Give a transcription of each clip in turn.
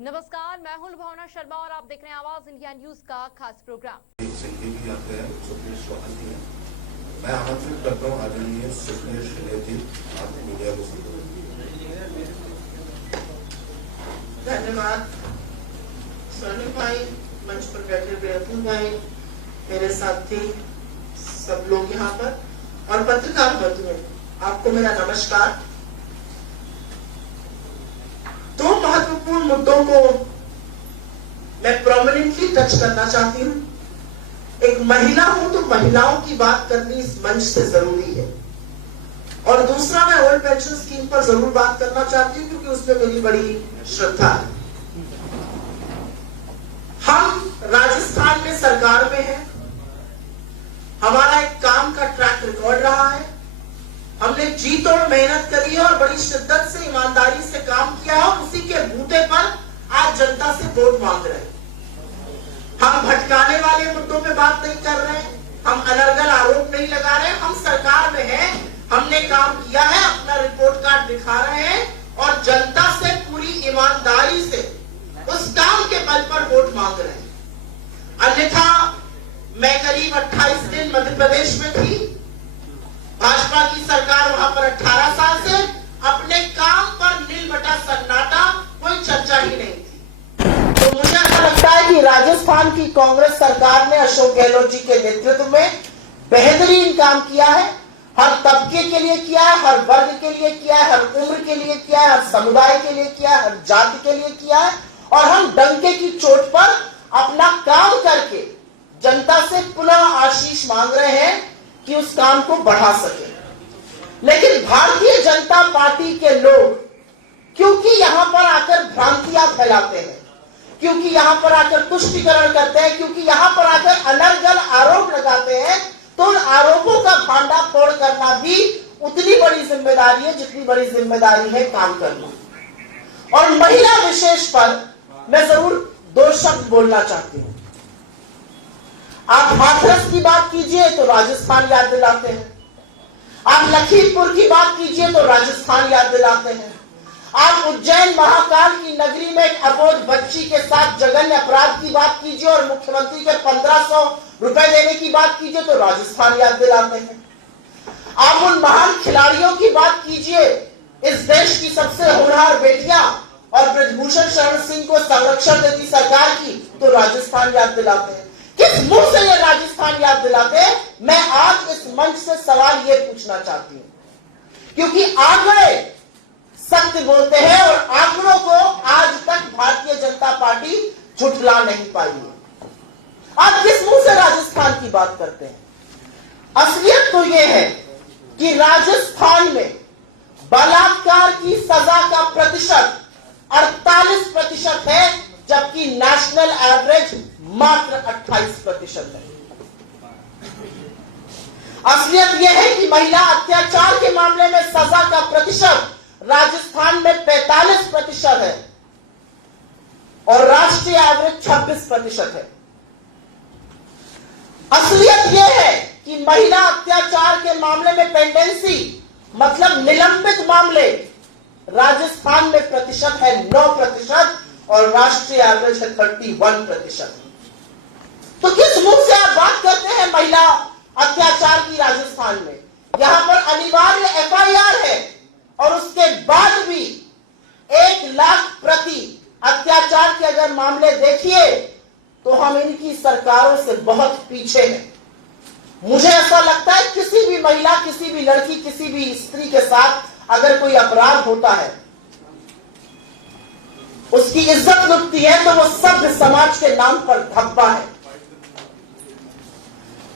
नमस्कार, मैं हूं भावना शर्मा और आप देख रहे हैं आवाज इंडिया न्यूज का खास प्रोग्राम। भी आते हैं, सुप्रीश चौहान भी हैं। मैं आमंत्रित करता हूँ आदरणीय सुप्रीश जी, आप मीडिया को संबोधित। धन्यवाद सोनी भाई, मंच पर बैठे बेअतुल भाई, मेरे साथी सब लोग यहाँ पर और पत्रकार बंधुओं, आपको मेरा नमस्कार। दो महत्वपूर्ण मुद्दों को मैं प्रोमिनेंटली टच करना चाहती हूँ। एक महिला हूं तो महिलाओं की बात करनी इस मंच से जरूरी है, और दूसरा मैं ओल्ड पेंशन स्कीम पर जरूर बात करना चाहती हूँ क्योंकि उसमें मेरी बड़ी श्रद्धा है। हम राजस्थान में सरकार में हैं, हमारा एक काम का ट्रैक रिकॉर्ड रहा है, हमने जी तोड़ मेहनत करी है और बड़ी शिद्दत से ईमानदारी से काम किया है और उसी के बूते पर आज जनता से वोट मांग रहे हैं। हम भटकाने वाले मुद्दों पे बात नहीं कर रहे हैं, हम अनर्गल आरोप नहीं लगा रहे हैं, हम सरकार में हैं, हमने काम किया है, अपना रिपोर्ट कार्ड दिखा रहे हैं और जनता से पूरी ईमानदारी से उस काम के बल पर वोट मांग रहे हैं। अन्यथा मैं करीब 28 दिन मध्य प्रदेश में थी, भाजपा की सरकार वहां पर 18 साल से, अपने काम पर नील बटा सन्नाटा, कोई चर्चा ही नहीं थी। तो मुझे ऐसा लगता है कि राजस्थान की कांग्रेस सरकार ने अशोक गहलोत जी के नेतृत्व में बेहतरीन काम किया है। हर तबके के लिए किया है, हर वर्ग के लिए किया है, हर उम्र के लिए किया है, हर समुदाय के लिए किया है, हर जाति के लिए किया है, और हम डंके की चोट पर अपना काम करके जनता से पुनः आशीष मांग रहे हैं कि उस काम को बढ़ा सके। लेकिन भारतीय जनता पार्टी के लोग क्योंकि यहां पर आकर भ्रांतियां फैलाते हैं, क्योंकि यहां पर आकर तुष्टिकरण करते हैं, क्योंकि यहां पर आकर अनर्गल आरोप लगाते हैं, तो उन आरोपों का भांडा फोड़ करना भी उतनी बड़ी जिम्मेदारी है जितनी बड़ी जिम्मेदारी है काम करना। और महिला विशेष पर मैं जरूर दो शब्द बोलना चाहती हूं। आप हाथरस की बात कीजिए तो राजस्थान याद दिलाते हैं, आप लखीमपुर की बात कीजिए तो राजस्थान याद दिलाते हैं, आप उज्जैन महाकाल की नगरी में एक अबोध बच्ची के साथ जघन्य अपराध की बात कीजिए और मुख्यमंत्री के 1500 रुपए देने की बात कीजिए तो राजस्थान याद दिलाते हैं। आप उन महान खिलाड़ियों की बात कीजिए, इस देश की सबसे होनहार बेटियां और ब्रजभूषण शरण सिंह को संरक्षण देती सरकार की, तो राजस्थान याद दिलाते हैं। किस मुंह से ये राजस्थान याद दिलाते हैं? मैं आज इस मंच से सवाल ये पूछना चाहती हूं, क्योंकि आंकड़े सत्य बोलते हैं और आंकड़ों को आज तक भारतीय जनता पार्टी झुठला नहीं पाई है। आप किस मुंह से राजस्थान की बात करते हैं? असलियत तो यह है कि राजस्थान में बलात्कार की सजा का प्रतिशत 48% है, जबकि नेशनल एवरेज मात्र 28% है। असलियत यह है कि महिला अत्याचार के मामले में सजा का प्रतिशत राजस्थान में 45% है और राष्ट्रीय एवरेज 26% है। असलियत यह है कि महिला अत्याचार के मामले में पेंडेंसी मतलब निलंबित मामले राजस्थान में प्रतिशत है 9% और राष्ट्रीय एवरेज है 31%। तो किस मुंह से आप बात करते हैं महिला अत्याचार की राजस्थान में? यहां पर अनिवार्य एफआईआर है और उसके बाद भी 1 लाख प्रति अत्याचार के अगर मामले देखिए तो हम इनकी सरकारों से बहुत पीछे हैं। मुझे ऐसा लगता है किसी भी महिला, किसी भी लड़की, किसी भी स्त्री के साथ अगर कोई अपराध होता है, उसकी इज्जत लुटती है, तो वो सभ्य समाज के नाम पर धब्बा है।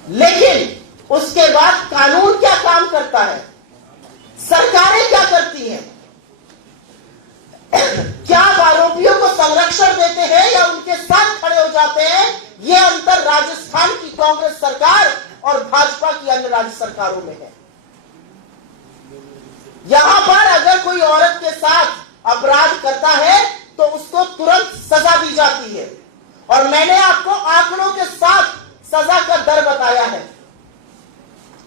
लेकिन उसके बाद कानून क्या काम करता है, सरकारें क्या करती हैं? क्या आरोपियों को संरक्षण देते हैं या उनके साथ खड़े हो जाते हैं? यह अंतर राजस्थान की कांग्रेस सरकार और भाजपा की अन्य राज्य सरकारों में है। यहां पर अगर कोई औरत के साथ अपराध करता है तो उसको तुरंत सजा दी जाती है, और मैंने आपको आंकड़ों के साथ सजा का दर बताया है।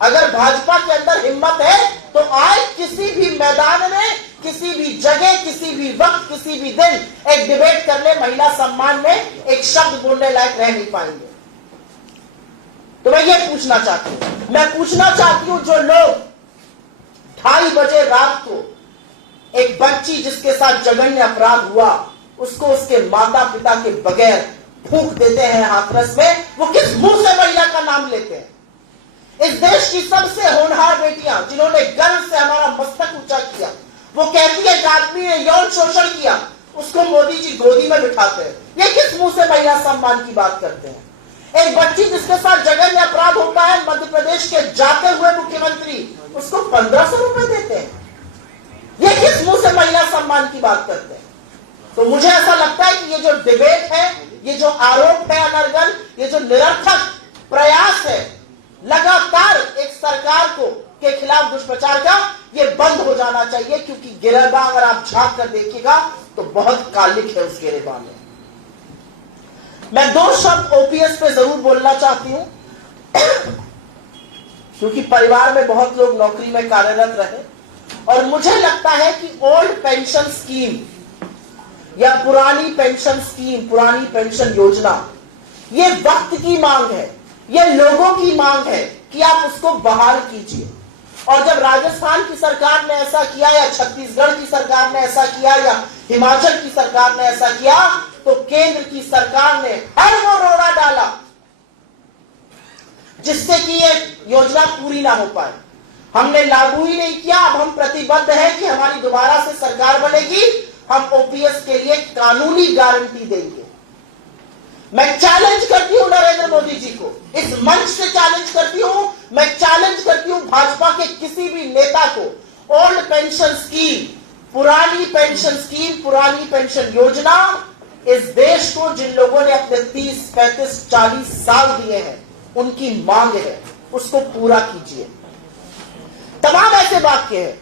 अगर भाजपा के अंदर हिम्मत है तो आए किसी भी मैदान में, किसी भी जगह, किसी भी वक्त, किसी भी दिन एक डिबेट कर ले, महिला सम्मान में एक शब्द बोलने लायक रह नहीं पाएंगे। तो मैं ये पूछना चाहती हूं, मैं पूछना चाहती हूं जो लोग 2:30 बजे रात को एक बच्ची जिसके साथ जघन्य अपराध हुआ उसको उसके माता पिता के बगैर फूंक देते हैं हाथरस में, वो किस मुंह से महिला का नाम लेते हैं? इस देश की सबसे होनहार बेटियां जिन्होंने गर्व से हमारा मस्तक ऊंचा किया, वो कहती है एक आदमी ने यौन शोषण किया, उसको मोदी जी गोदी में बिठाते हैं। ये किस मुंह से महिला सम्मान की बात करते हैं? एक बच्ची जिसके साथ जघन्य अपराध होता है, मध्य प्रदेश के जाते हुए मुख्यमंत्री उसको 1500 रुपए देते हैं। ये किस मुंह से महिला सम्मान की बात करते हैं? तो मुझे ऐसा लगता है कि ये जो डिबेट है, ये जो आरोप है अनर्गल, ये जो निरर्थक प्रयास है लगातार एक सरकार को के खिलाफ दुष्प्रचार का, ये बंद हो जाना चाहिए, क्योंकि गिरेबा अगर आप झांक कर देखिएगा तो बहुत कालिक है उस गिरेबा में। मैं 2 शब्द ओपीएस पे जरूर बोलना चाहती हूं क्योंकि परिवार में बहुत लोग नौकरी में कार्यरत रहे और मुझे लगता है कि ओल्ड पेंशन स्कीम या पुरानी पेंशन स्कीम, पुरानी पेंशन योजना, ये वक्त की मांग है, ये लोगों की मांग है कि आप उसको बहाल कीजिए। और जब राजस्थान की सरकार ने ऐसा किया या छत्तीसगढ़ की सरकार ने ऐसा किया या हिमाचल की सरकार ने ऐसा किया, तो केंद्र की सरकार ने हर वो रोड़ा डाला जिससे कि ये योजना पूरी ना हो पाए। हमने लागू ही नहीं किया। अब हम प्रतिबद्ध हैं कि हमारी दोबारा से सरकार बनेगी, हम ओपीएस के लिए कानूनी गारंटी देंगे। मैं चैलेंज करती हूं नरेंद्र मोदी जी को, इस मंच से चैलेंज करती हूं, मैं चैलेंज करती हूं भाजपा के किसी भी नेता को। ओल्ड पेंशन स्कीम, पुरानी पेंशन स्कीम, पुरानी पेंशन योजना इस देश को जिन लोगों ने अपने 30, 35, 40 साल दिए हैं, उनकी मांग है, उसको पूरा कीजिए। तमाम ऐसे वाक्य हैं,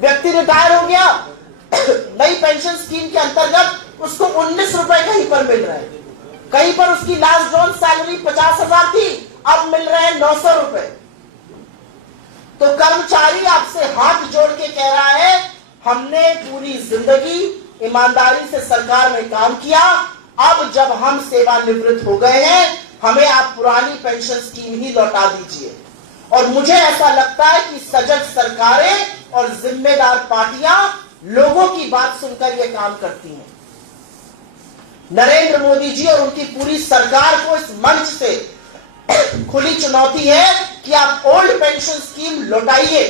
व्यक्ति रिटायर हो गया, नई पेंशन स्कीम के अंतर्गत उसको 19 रुपए कहीं पर मिल रहे हैं, कहीं पर उसकी लास्ट ड्रॉन सैलरी 50,000 थी, अब मिल रहे हैं 900 रुपए। तो कर्मचारी आपसे हाथ जोड़ के कह रहा है, हमने पूरी जिंदगी ईमानदारी से सरकार में काम किया, अब जब हम सेवानिवृत्त हो गए हैं, हमें आप पुरानी पेंशन स्कीम ही लौटा दीजिए। और मुझे ऐसा लगता है कि सजग सरकारें और जिम्मेदार पार्टियां लोगों की बात सुनकर यह काम करती हैं। नरेंद्र मोदी जी और उनकी पूरी सरकार को इस मंच से खुली चुनौती है कि आप ओल्ड पेंशन स्कीम लौटाइए,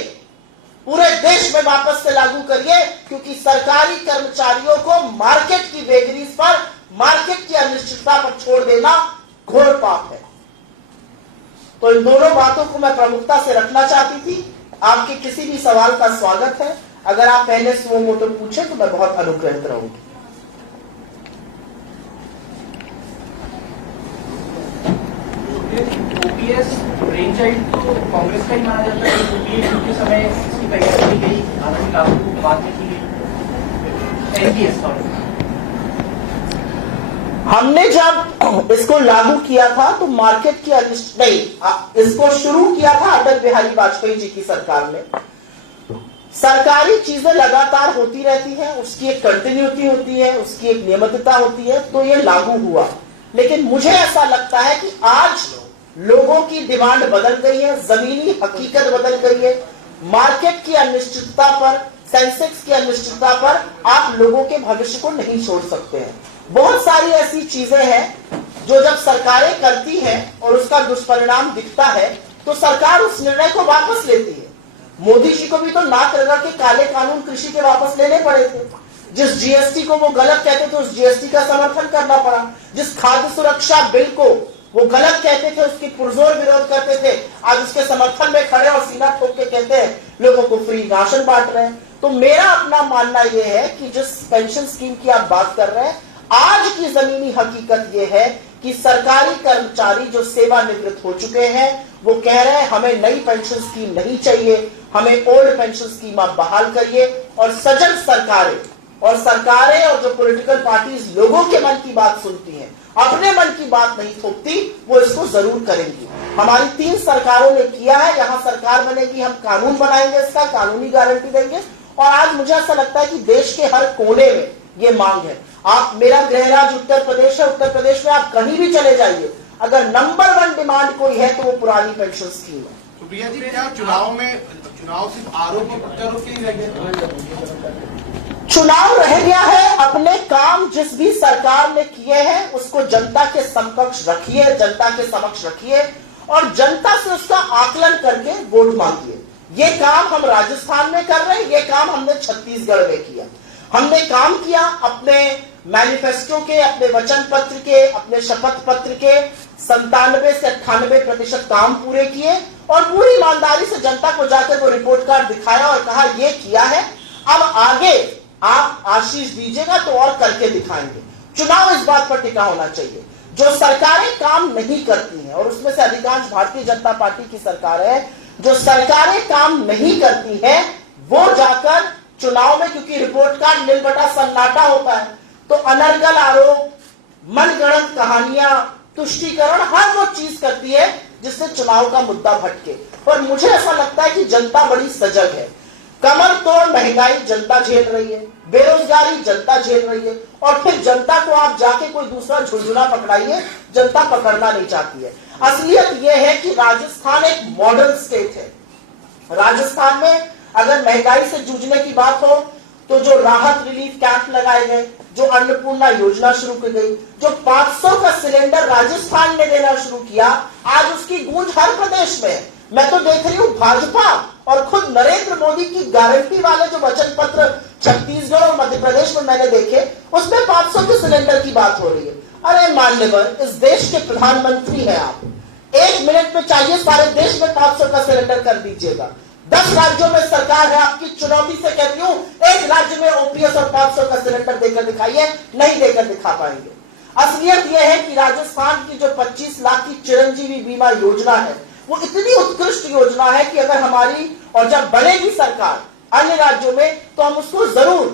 पूरे देश में वापस से लागू करिए, क्योंकि सरकारी कर्मचारियों को मार्केट की वेगरीज पर, मार्केट की अनिश्चितता पर छोड़ देना घोर पाप है। तो इन दोनों बातों को मैं प्रमुखता से रखना चाहती थी। आपके किसी भी सवाल का स्वागत है। अगर आप पहले सुओ मोटो पूछे तो मैं बहुत अनुग्रहित रहूंगी। ओपीएस ब्रेन चाइल्ड तो कांग्रेस का ही माना जाता है। ओपीएस के समय इसकी पहचान की गई, कानून लागू बाद में की गई। एनपीएस हमने जब इसको लागू किया था तो मार्केट की नहीं, इसको शुरू किया था अटल बिहारी वाजपेयी जी की सरकार ने। सरकारी चीजें लगातार होती रहती हैं, उसकी एक कंटिन्यूटी होती है, उसकी एक नियमितता होती है, तो ये लागू हुआ। लेकिन मुझे ऐसा लगता है कि आज लोगों की डिमांड बदल गई है, जमीनी हकीकत बदल गई है। मार्केट की अनिश्चितता पर, सेंसेक्स की अनिश्चितता पर आप लोगों के भविष्य को नहीं छोड़ सकते हैं। बहुत सारी ऐसी चीजें हैं जो जब सरकारें करती हैं और उसका दुष्परिणाम दिखता है तो सरकार उस निर्णय को वापस लेती है। मोदी जी को भी तो नाक रगड़ के काले कानून कृषि के वापस लेने पड़े थे। जिस जीएसटी को वो गलत कहते थे उस जीएसटी का समर्थन करना पड़ा। जिस खाद्य सुरक्षा बिल को वो गलत कहते थे, उसकी पुरजोर विरोध करते थे, आज उसके समर्थन में खड़े और सीना ठोक के कहते हैं लोगों को फ्री राशन बांट रहे हैं। तो मेरा अपना मानना यह है कि जिस पेंशन स्कीम की आप बात कर रहे हैं, आज की जमीनी हकीकत यह है कि सरकारी कर्मचारी जो सेवानिवृत्त हो चुके हैं वो कह रहे हैं हमें नई पेंशन स्कीम नहीं चाहिए, हमें ओल्ड पेंशन स्कीम आप बहाल करिए। और सजग सरकारें और जो पॉलिटिकल पार्टीज लोगों के मन की बात सुनती हैं, अपने मन की बात नहीं थोपती, वो इसको जरूर करेंगी। हमारी 3 सरकारों ने किया है। यहां सरकार बनेगी, हम कानून बनाएंगे, इसका कानूनी गारंटी देंगे और आज मुझे ऐसा लगता है कि देश के हर कोने में ये मांग है। आप, मेरा गृह राज्य उत्तर प्रदेश है, उत्तर प्रदेश में आप कहीं भी चले जाइए, अगर नंबर 1 डिमांड कोई है तो वो पुरानी पेंशन स्कीम है। सुप्रिया जी, क्या चुनाव सिर्फ आरोप और प्रत्यारोप के ही रह गए? चुनाव रह गया है। अपने काम जिस भी सरकार ने किए हैं उसको जनता के समकक्ष रखिए, जनता के समक्ष रखिए और जनता से उसका आकलन करके वोट मांगिए। ये काम हम राजस्थान में कर रहे हैं, ये काम हमने छत्तीसगढ़ में किया। हमने काम किया अपने मैनिफेस्टो के, अपने वचन पत्र के, अपने शपथ पत्र के 97 से 98% काम पूरे किए और पूरी ईमानदारी से जनता को जाकर वो रिपोर्ट कार्ड दिखाया और कहा ये किया है, अब आगे आप आशीष दीजिएगा तो और करके दिखाएंगे। चुनाव इस बात पर टिका होना चाहिए। जो सरकारें काम नहीं करती हैं, और उसमें से अधिकांश भारतीय जनता पार्टी की सरकार है, जो सरकारें काम नहीं करती हैं वो जाकर चुनाव में, क्योंकि रिपोर्ट कार्ड नीलबटा सन्नाटा होता है, तो अनर्गल आरोप, मनगढ़ंत कहानियां, तुष्टीकरण, हर वो चीज करती है जिससे चुनाव का मुद्दा भटके। और मुझे ऐसा लगता है कि जनता बड़ी सजग है। कमर तोड़ महंगाई जनता झेल रही है, बेरोजगारी जनता झेल रही है, और फिर जनता को आप जाके कोई दूसरा झुंझुना पकड़ाइए, जनता पकड़ना नहीं चाहती है। असलियत यह है कि राजस्थान एक मॉडल स्टेट है। राजस्थान में अगर महंगाई से जूझने की बात हो तो जो राहत रिलीफ कैंप लगाए गए, जो अन्नपूर्णा योजना शुरू की गई, जो 500 का सिलेंडर राजस्थान ने देना शुरू किया, आज उसकी गूंज हर प्रदेश में है। मैं तो देख रही हूं भाजपा और खुद नरेंद्र मोदी की गारंटी वाले जो वचन पत्र छत्तीसगढ़ और मध्य प्रदेश में मैंने देखे, उसमें 500 के सिलेंडर की बात हो रही है। अरे मान्यवर, इस देश के प्रधानमंत्री हैं आप, 1 मिनट में चाहिए सारे देश में 500 का सिलेंडर कर दीजिएगा। 10 राज्यों में सरकार है आपकी, चुनौती से कहती हूं, एक राज्य में ओपीएस और 500 का सिलेंडर देकर दिखाइए, नहीं देकर दिखा पाएंगे। असलियत यह है कि राजस्थान की जो 25 लाख की चिरंजीवी बीमा योजना है वो इतनी उत्कृष्ट योजना है कि अगर हमारी, और जब बनेगी सरकार अन्य राज्यों में, तो हम उसको जरूर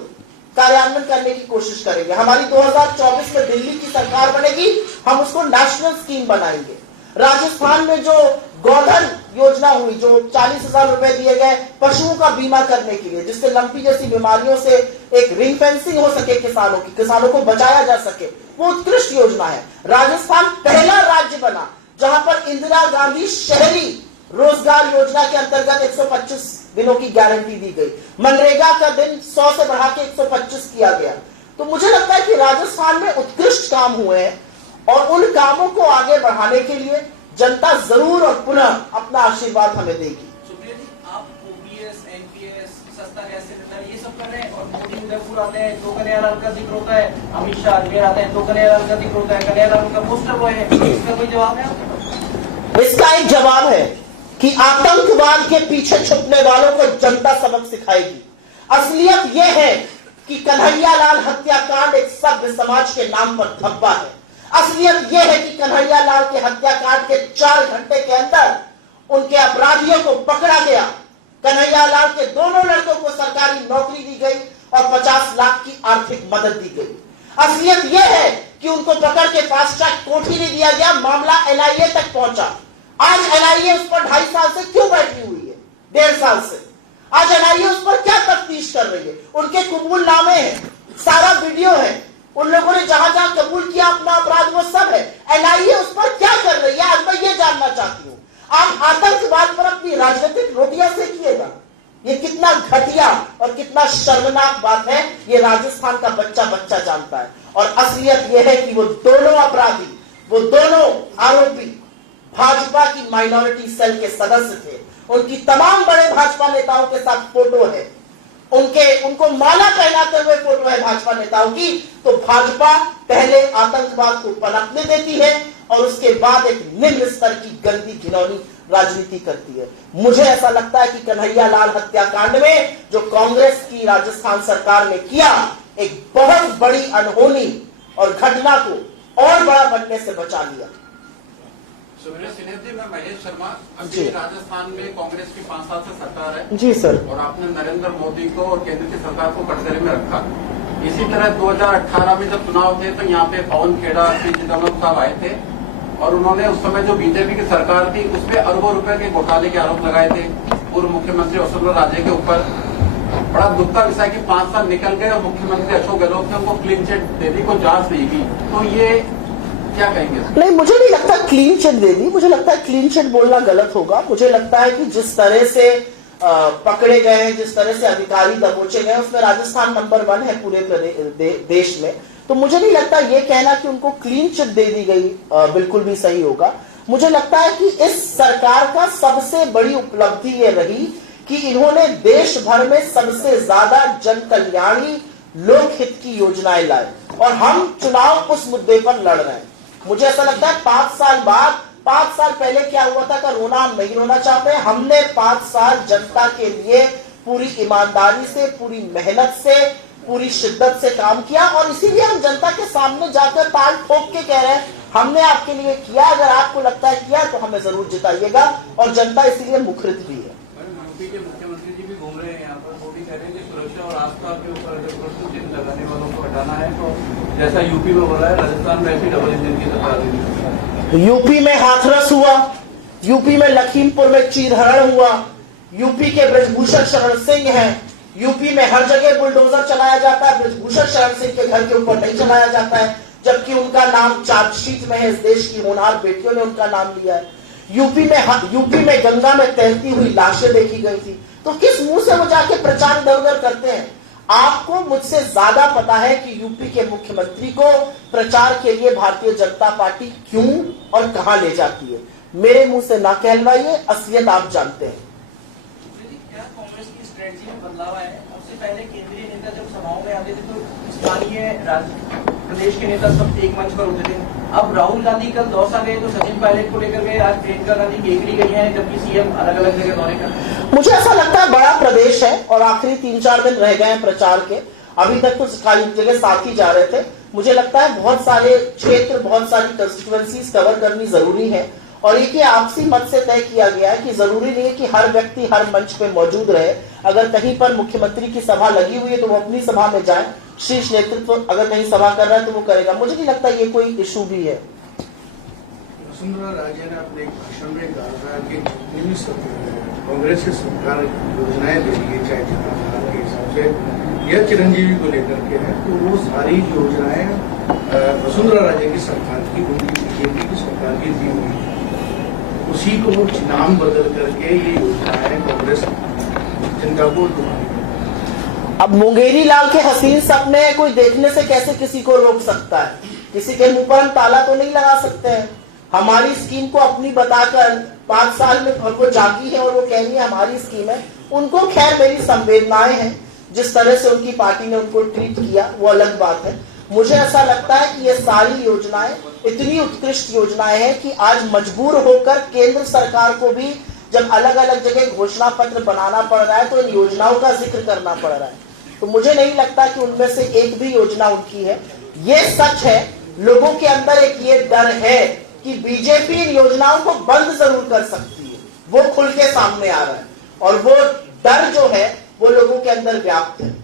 कार्यान्वयन करने की कोशिश करेंगे। हमारी 2024 में दिल्ली की सरकार बनेगी, हम उसको नेशनल स्कीम बनाएंगे। राजस्थान में जो गोधन योजना हुई, जो 40,000 रुपए दिए गए पशुओं का बीमा करने के लिए, जिससे लंपी जैसी बीमारियों से एक रिंग फेंसिंग हो सके किसानों की, किसानों को बचाया जा सके, वो उत्कृष्ट योजना है। राजस्थान पहला राज्य बना जहां पर इंदिरा गांधी शहरी रोजगार योजना के अंतर्गत 125 दिनों की गारंटी दी गई। मनरेगा का दिन 100 से बढ़ा के 125 किया गया। तो मुझे लगता है कि राजस्थान में उत्कृष्ट काम हुए हैं और उन कामों को आगे बढ़ाने के लिए जनता जरूर और पुनः अपना आशीर्वाद हमें देगी। सुप्रिया जी, आप ओपीएस, एनपीएस, सस्ता गैस सिलेंडर ये सब कर रहे हैं और मोदी उदयपुर आते हैं तो कन्हैयालाल का जिक्र होता है, अमित शाह अजमेर आते हैं तो कन्हैयालाल का जिक्र होता है, कन्हैयालाल का पोस्टर वो है, इसका कोई जवाब है? इसका एक जवाब है कि आतंकवाद के पीछे छुपने वालों को जनता सबक सिखाएगी। असलियत यह है कि कन्हैयालाल हत्याकांड एक सभ्य समाज के नाम पर धब्बा है। असलियत यह है कि कन्हैयालाल के हत्याकांड के 4 घंटे के अंदर उनके अपराधियों को पकड़ा गया। कन्हैयालाल के दोनों लड़कों को सरकारी नौकरी दी गई और 50 लाख की आर्थिक मदद दी गई। असलियत यह है कि उनको पकड़ के फास्ट ट्रैक कोर्ट ही नहीं दिया गया, मामला एनआईए तक पहुंचा। आज एनआईए उस पर 2.5 साल से क्यों बैठी हुई है? 1.5 साल से आज एनआईए उस पर क्या तफ्तीश कर रही है? उनके कबूलनामे हैं, सारा वीडियो है, उन लोगों ने जहां जहां कबूल किया अपना अपराध वो सब है। एनआईए उस पर क्या कर रही है आज मैं ये जानना चाहती हूं। आप आतंकवाद पर अपनी राजनीतिक रोटियां सेकिएगा। ये कितना घटिया और कितना शर्मनाक बात है, ये राजस्थान का बच्चा बच्चा जानता है। और असलियत यह है कि वो दोनों अपराधी, वो दोनों आरोपी भाजपा की माइनॉरिटी सेल के सदस्य थे। उनकी तमाम बड़े भाजपा नेताओं के साथ फोटो है, उनको माला पहनाते हुए फोटो है भाजपा नेताओं की। तो भाजपा पहले आतंकवाद को पनपने देती है और उसके बाद एक निम्न स्तर की गंदी घिनौनी राजनीति करती है। मुझे ऐसा लगता है कि कन्हैयालाल हत्याकांड में जो कांग्रेस की राजस्थान सरकार ने किया, एक बहुत बड़ी अनहोनी और घटना को और बड़ा बनने से बचा लिया। सुप्रिया सिन्हा जी, मैं महेश शर्मा। अभी राजस्थान में कांग्रेस की 5 साल से सरकार है जी सर, और आपने नरेंद्र मोदी को और केंद्र की सरकार को कटघरे में रखा। इसी तरह 2018 में जब चुनाव थे तो यहाँ पे पवन खेड़ा, पी चिदम्बरम साहब आए थे और उन्होंने उस समय जो बीजेपी की सरकार थी उसमें अरबों रुपए के घोटाले के आरोप लगाए थे पूर्व मुख्यमंत्री वसुंधरा राजे के ऊपर। बड़ा दुख का विषय कि 5 साल निकल गए और मुख्यमंत्री अशोक गहलोत ने उनको क्लीन चिट दे दी, कोई जांच नहीं की, तो ये क्या कहेंगे? नहीं, मुझे नहीं लगता क्लीन चिट दे दी। मुझे लगता है क्लीन चिट बोलना गलत होगा। मुझे लगता है कि जिस तरह से पकड़े गए हैं, जिस तरह से अधिकारी दबोचे गए, उसमें राजस्थान नंबर 1 है पूरे देश में। तो मुझे नहीं लगता ये कहना कि उनको क्लीन चिट दे दी गई बिल्कुल भी सही होगा। मुझे लगता है कि इस सरकार का सबसे बड़ी उपलब्धि ये रही कि इन्होंने देश भर में सबसे ज्यादा जन कल्याणी लोकहित की योजनाएं लाई और हम चुनाव उस मुद्दे पर लड़ रहे हैं। मुझे ऐसा लगता है 5 साल बाद, 5 साल पहले क्या हुआ था का रोना हम नहीं रोना चाहते। हमने 5 साल जनता के लिए पूरी ईमानदारी से, पूरी मेहनत से, पूरी शिद्दत से काम किया और इसीलिए हम जनता के सामने जाकर ताल ठोक के कह रहे हैं हमने आपके लिए किया। अगर आपको लगता है किया तो हमें जरूर जिताइएगा और जनता इसीलिए मुखरित भी है। यूपी के मुख्यमंत्री जी भी घूम रहे हैं यहाँ पर, वो भी कह रहे हैं कि सुरक्षा और आस्था के ऊपर अगर प्रश्न चिन्ह लगाने वालों को हटाना है तो जैसा यूपी में हो रहा है राजस्थान में ऐसी डबल इंजन की सरकार देनी। यूपी में हाथरस हुआ, यूपी में लखीमपुर में चीरहरण हुआ, यूपी के ब्रजभूषण शरण सिंह हैं, यूपी में हर जगह बुलडोजर चलाया जाता है, ब्रजभूषण शरण सिंह के घर के ऊपर नहीं चलाया जाता है, जबकि उनका नाम चार्जशीट में है। इस देश की होनहार बेटियों ने उनका नाम लिया है। यूपी में गंगा में तैरती हुई लाशें देखी गई थी। तो किस मुंह से वो जाके प्रचार इधर उधर करते हैं? आपको मुझसे ज्यादा पता है कि यूपी के मुख्यमंत्री को प्रचार के लिए भारतीय जनता पार्टी क्यों और कहां ले जाती है। मेरे मुंह से ना कहलवाइए, असलियत आप जानते हैं। क्या कांग्रेस की स्ट्रेटजी में बदलाव आया है? सबसे पहले केंद्रीय नेता जब सभाओं में आते थे तो स्थानीय प्रदेश के नेता सब एक मंच पर होते थे। अब राहुल गांधी कल दौसा गए तो सचिन पायलट को लेकर गए, आज प्रियंका गांधी केकड़ी गई हैं, जबकि सीएम अलग अलग जगह दौरे कर। मुझे ऐसा लगता है बड़ा प्रदेश है और आखिरी 3-4 दिन रह गए हैं प्रचार के। अभी तक तो खाली जगह साथ ही जा रहे थे। मुझे लगता है बहुत सारे क्षेत्र, बहुत सारी कंस्टिट्यूएंसीज कवर करनी जरूरी है और एक आपसी मत से तय किया गया है कि जरूरी नहीं है कि हर व्यक्ति हर मंच पे मौजूद रहे। अगर कहीं पर मुख्यमंत्री की सभा लगी हुई है तो वो अपनी सभा में जाए, शीर्ष नेतृत्व अगर कहीं सभा कर रहा है तो वो करेगा। मुझे नहीं लगता ये कोई इशू भी है। वसुंधरा राजे ने अपने एक भाषण में कहा था कि कांग्रेस की सरकार योजनाएं दे रही है, चाहे जनाधार के हिसाब से या चिरंजीवी को लेकर के है, तो वो सारी योजनाएं वसुंधरा राजे की सरकार की, उनकी बीजेपी की सरकार की दी हुई है। उसी को नाम बदल करके ये योजनाएं कांग्रेस जनता को लुभानी। अब मुंगेरी लाल के हसीन सपने कोई देखने से कैसे किसी को रोक सकता है? किसी के मुंह पर हम ताला तो नहीं लगा सकते हैं। हमारी स्कीम को अपनी बताकर 5 साल में वो जागी है और वो कह रही है हमारी स्कीम है। उनको खैर मेरी संवेदनाएं हैं, जिस तरह से उनकी पार्टी ने उनको ट्रीट किया वो अलग बात है। मुझे ऐसा लगता है कि ये सारी योजनाएं इतनी उत्कृष्ट योजनाएं हैं कि आज मजबूर होकर केंद्र सरकार को भी जब अलग अलग जगह घोषणा पत्र बनाना पड़ रहा है तो इन योजनाओं का जिक्र करना पड़ रहा है। तो मुझे नहीं लगता कि उनमें से एक भी योजना उनकी है। ये सच है, लोगों के अंदर एक ये डर है कि बीजेपी इन योजनाओं को बंद जरूर कर सकती है, वो खुल के सामने आ रहा है और वो डर जो है वो लोगों के अंदर व्याप्त है।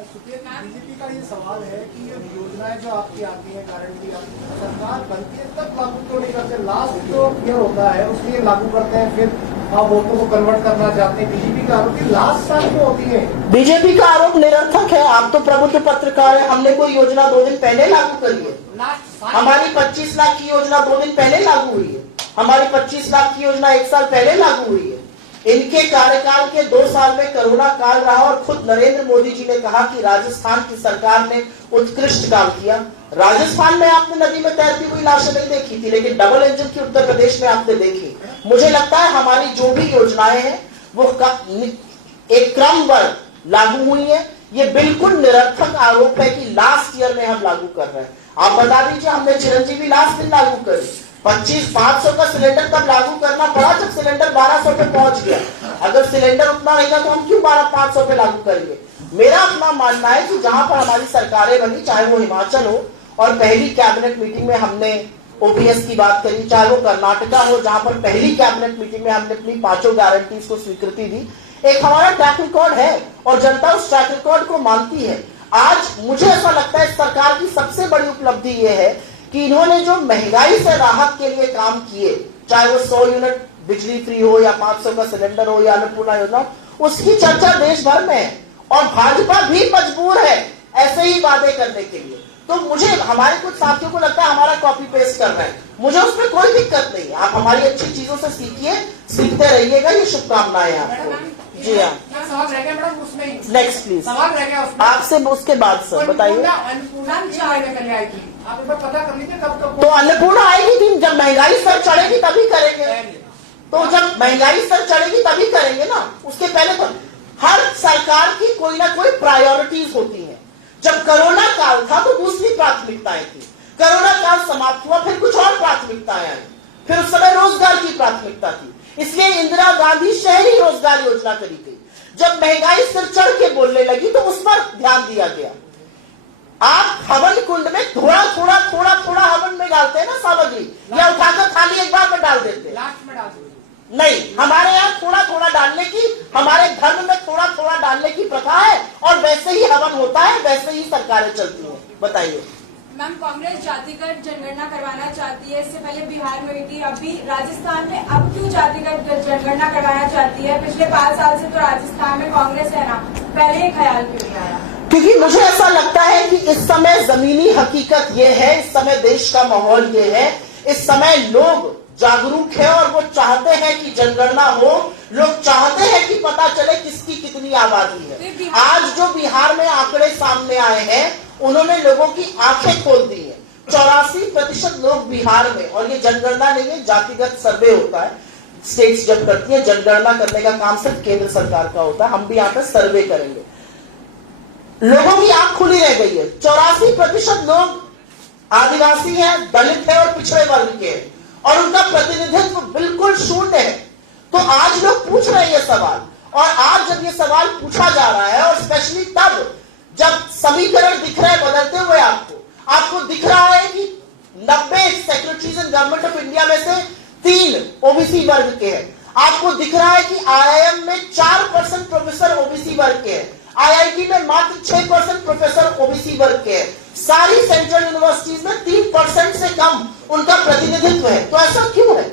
बीजेपी का ये सवाल है कि ये योजनाएं जो आपकी आती है गारंटी सरकार बनती है तब लागू तो नहीं करते, लास्ट जो ईयर होता है उसके लागू करते हैं, फिर आप वोटों को कन्वर्ट करना चाहते हैं। बीजेपी का आरोप लास्ट साल को होती है। बीजेपी का आरोप निरर्थक है। आप तो प्रबुद्ध पत्रकार है। हमने कोई योजना 2 दिन पहले लागू करी है। हमारी 25 लाख की योजना 2 दिन पहले लागू हुई है। हमारी 25 लाख की योजना 1 साल पहले लागू हुई है। इनके कार्यकाल के 2 साल में कोरोना काल रहा और खुद नरेंद्र मोदी जी ने कहा कि राजस्थान की सरकार ने उत्कृष्ट काम किया। राजस्थान में आपने नदी में तैरती हुई लाशें नहीं देखी थी, लेकिन डबल इंजन की उत्तर प्रदेश में आपने देखी। मुझे लगता है हमारी जो भी योजनाएं हैं वो एक क्रमबद्ध लागू हुई है। ये बिल्कुल निरर्थक आरोप है कि लास्ट ईयर में हम लागू कर रहे हैं। आप बता दीजिए, हमने चिरंजीवी लास्ट दिन लागू करी। 500 का सिलेंडर तब लागू करना पड़ा जब सिलेंडर 1200 पे पहुंच गया। अगर सिलेंडर उतना रहेगा तो हम क्यों 500 पे लागू करेंगे? मेरा अपना मानना है कि जहां पर हमारी सरकारें बनी, चाहे वो हिमाचल हो और पहली कैबिनेट मीटिंग में हमने ओपीएस की बात करी, चाहे वो कर्नाटका हो जहां पर पहली कैबिनेट मीटिंग में हमने अपनी 5 गारंटीज को स्वीकृति दी। एक हमारा ट्रैक रिकॉर्ड है और जनता उस ट्रैक रिकॉर्ड को मानती है। आज मुझे ऐसा लगता है सरकार की सबसे बड़ी उपलब्धि ये है कि इन्होंने जो महंगाई से राहत के लिए काम किए, चाहे वो 100 यूनिट बिजली फ्री हो या 500 का सिलेंडर हो या अन्नपूर्णा योजना, उसकी चर्चा देश भर में है और भाजपा भी मजबूर है ऐसे ही वादे करने के लिए। तो मुझे हमारे कुछ साथियों को लगता है हमारा कॉपी पेस्ट कर रहे हैं, मुझे उसमें कोई दिक्कत नहीं है। आप हमारी अच्छी चीजों से सीखिए, सीखते रहिएगा। ये शुभकामनाएं आपको। जी हाँ, सवाल रह गया मैडम उसमें। Next please. सवाल रह गया उसमें आपसे उसके बाद सर बताइए। अन्नपूर्णा 6 महीने पहले आई थी, आप एक बार पता कर लीजिए कब तक। तो अन्नपूर्णा आएगी थी, जब महंगाई स्तर चढ़ेगी तभी करेंगे। तो जब महंगाई स्तर चढ़ेगी तभी करेंगे ना, उसके पहले तो हर सरकार की कोई ना कोई प्रायोरिटीज होती है। जब कोरोना काल था तो दूसरी प्राथमिकताएं थी, कोरोना काल समाप्त हुआ फिर कुछ और प्राथमिकताएं आई, फिर उस समय रोजगार की प्राथमिकता थी, इसलिए इंदिरा गांधी शहरी रोजगार योजना करी गई। जब महंगाई सिर चढ़ के बोलने लगी तो उस पर ध्यान दिया गया। आप हवन कुंड में थोड़ा थोड़ा हवन में डालते हैं ना सामग्री, या उठाकर थाली एक बार में डाल देते हैं? लास्ट में डाल दीजिए। नहीं, हमारे यहाँ थोड़ा डालने की, हमारे धर्म में थोड़ा डालने की प्रथा है और वैसे ही हवन होता है, वैसे ही सरकारें चलती हैं। बताइए मैम, कांग्रेस जातिगत जनगणना करवाना चाहती है, इससे पहले बिहार में हुई थी, अभी राजस्थान में, अब क्यों जातिगत जनगणना करवाना चाहती है? पिछले 5 साल से तो राजस्थान में कांग्रेस है ना, पहले ये ख्याल क्यों नहीं आया? क्योंकि मुझे ऐसा लगता है कि इस समय जमीनी हकीकत ये है, इस समय देश का माहौल ये है, इस समय लोग जागरूक है और वो चाहते हैं कि जनगणना हो, लोग चाहते हैं कि पता चले किसकी कितनी आबादी है। आज जो बिहार में आंकड़े सामने आए हैं उन्होंने लोगों की आंखें खोल दी है। 84% लोग बिहार में, और ये जनगणना नहीं है, जातिगत सर्वे होता है, स्टेट्स जब करती है, जनगणना करने का काम सिर्फ केंद्र सरकार का होता है, हम भी यहाँ पे सर्वे करेंगे। लोगों की आंख खुली रह गई है। 84% लोग आदिवासी हैं, दलित है और पिछड़े वर्ग के हैं और उनका प्रतिनिधित्व बिल्कुल शून्य है। तो आज लोग पूछ रहे हैं ये सवाल, और आज जब ये सवाल पूछा जा रहा है और स्पेशली तब जब समीकरण दिख रहे हैं बदलते हुए, आपको दिख रहा है कि 90 secretaries in government of India में से 3 ओबीसी वर्ग के हैं। आपको दिख रहा है कि आईआईएम में 4% प्रोफेसर ओबीसी वर्ग के हैं, आईआईटी में मात्र 6% प्रोफेसर ओबीसी वर्ग के हैं, सारी सेंट्रल यूनिवर्सिटीज में 3% से कम उनका प्रतिनिधित्व है। तो ऐसा क्यों है?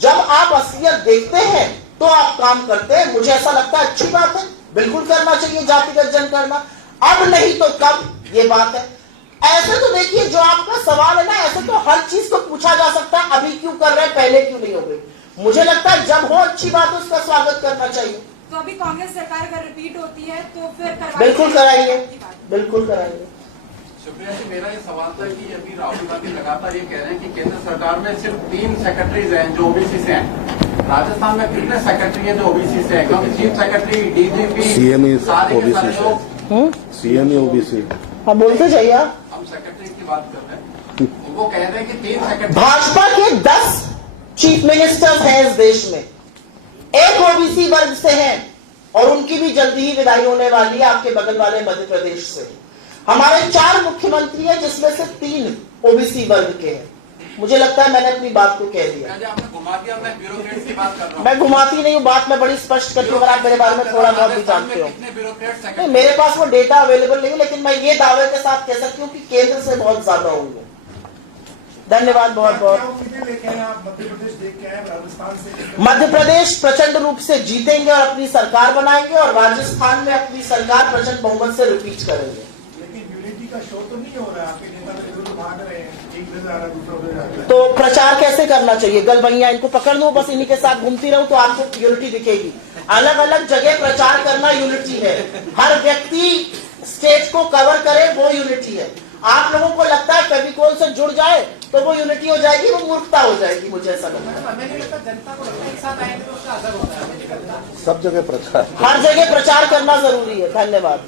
जब आप असलियत देखते हैं तो आप काम करते हैं। मुझे ऐसा लगता है अच्छी बात है, बिल्कुल करना चाहिए जातिगत जनगणना, अब नहीं तो कब, ये बात है। ऐसे तो देखिए, जो आपका सवाल है ना, ऐसे तो हर चीज को पूछा जा सकता है, अभी क्यों कर रहे हैं, पहले क्यों नहीं हो गई। मुझे लगता है जब हो अच्छी बात है, उसका स्वागत करना चाहिए। तो अभी कांग्रेस सरकार अगर रिपीट होती है तो फिर बिल्कुल कराइए, बिल्कुल कराइए। सुप्रिया जी, मेरा ये सवाल था कि अभी राहुल गांधी लगातार ये कह रहे हैं कि केंद्र सरकार में सिर्फ 3 सेक्रेटरीज हैं जो ओबीसी से हैं। राजस्थान में कितने सेक्रेटरी हैं जो ओबीसी से हैं? क्योंकि चीफ सेक्रेटरी, डीजीपी, सीएम सारे के सारे लोग सीएम ओबीसी। हाँ, बोलते जाइए आप। हम सेक्रेटरी की बात कर रहे हैं, वो कह रहे हैं कि 3 सेक्रेटरी। भाजपा के 10 चीफ मिनिस्टर्स हैं इस देश में, 1 ओबीसी वर्ग से हैं और उनकी भी जल्दी ही विदाई होने वाली है आपके बगल वाले मध्य प्रदेश से। हमारे 4 मुख्यमंत्री हैं जिसमें से 3 ओबीसी वर्ग के हैं। मुझे लगता है मैंने अपनी बात को कह दिया। आपने घुमा दिया, मैं ब्यूरोक्रेट्स की बात कर रहा हूं। मैं घुमाती नहीं हूँ, बात मैं बड़ी स्पष्ट करती हूँ, अगर आप मेरे बारे में थोड़ा बहुत भी जानते हो। कितने ब्यूरोक्रेट्स नहीं, मेरे पास वो डेटा अवेलेबल नहीं, लेकिन मैं ये दावे के साथ कह सकती हूँ कि केंद्र से बहुत ज्यादा होंगे। धन्यवाद बहुत बहुत। मध्य प्रदेश देख के आए, राजस्थान से। मध्य प्रदेश प्रचंड रूप से जीतेंगे और अपनी सरकार बनाएंगे, और राजस्थान में अपनी सरकार प्रचंड बहुमत से रिपीट करेंगे। लेकिन यूनिटी का शो तो नहीं हो रहा है, आपके नेता तो भाग रहे हैं, एक उधर जा रहा है, दूसरा उधर जा रहा है। तो प्रचार कैसे करना चाहिए? गलबैया इनको पकड़ लो, बस इन्हीं के साथ घूमती रहूं तो आपको यूनिटी दिखेगी। अलग अलग जगह प्रचार करना यूनिटी है, हर व्यक्ति स्टेट को कवर करे वो यूनिटी है। आप लोगों को लगता है फेविकोल से जुड़ जाए तो वो यूनिटी हो जाएगी, वो मूर्खता हो जाएगी। मुझे ऐसा लगता है हमें नहीं लगता, जनता को लगता है एक साथ आएंगे तो उसका असर होता है, हमें नहीं लगता। सब जगह प्रचार, हर जगह प्रचार करना जरूरी है। धन्यवाद,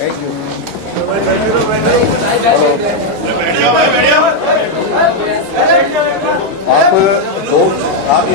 थैंक यू। आप लोग आप यहाँ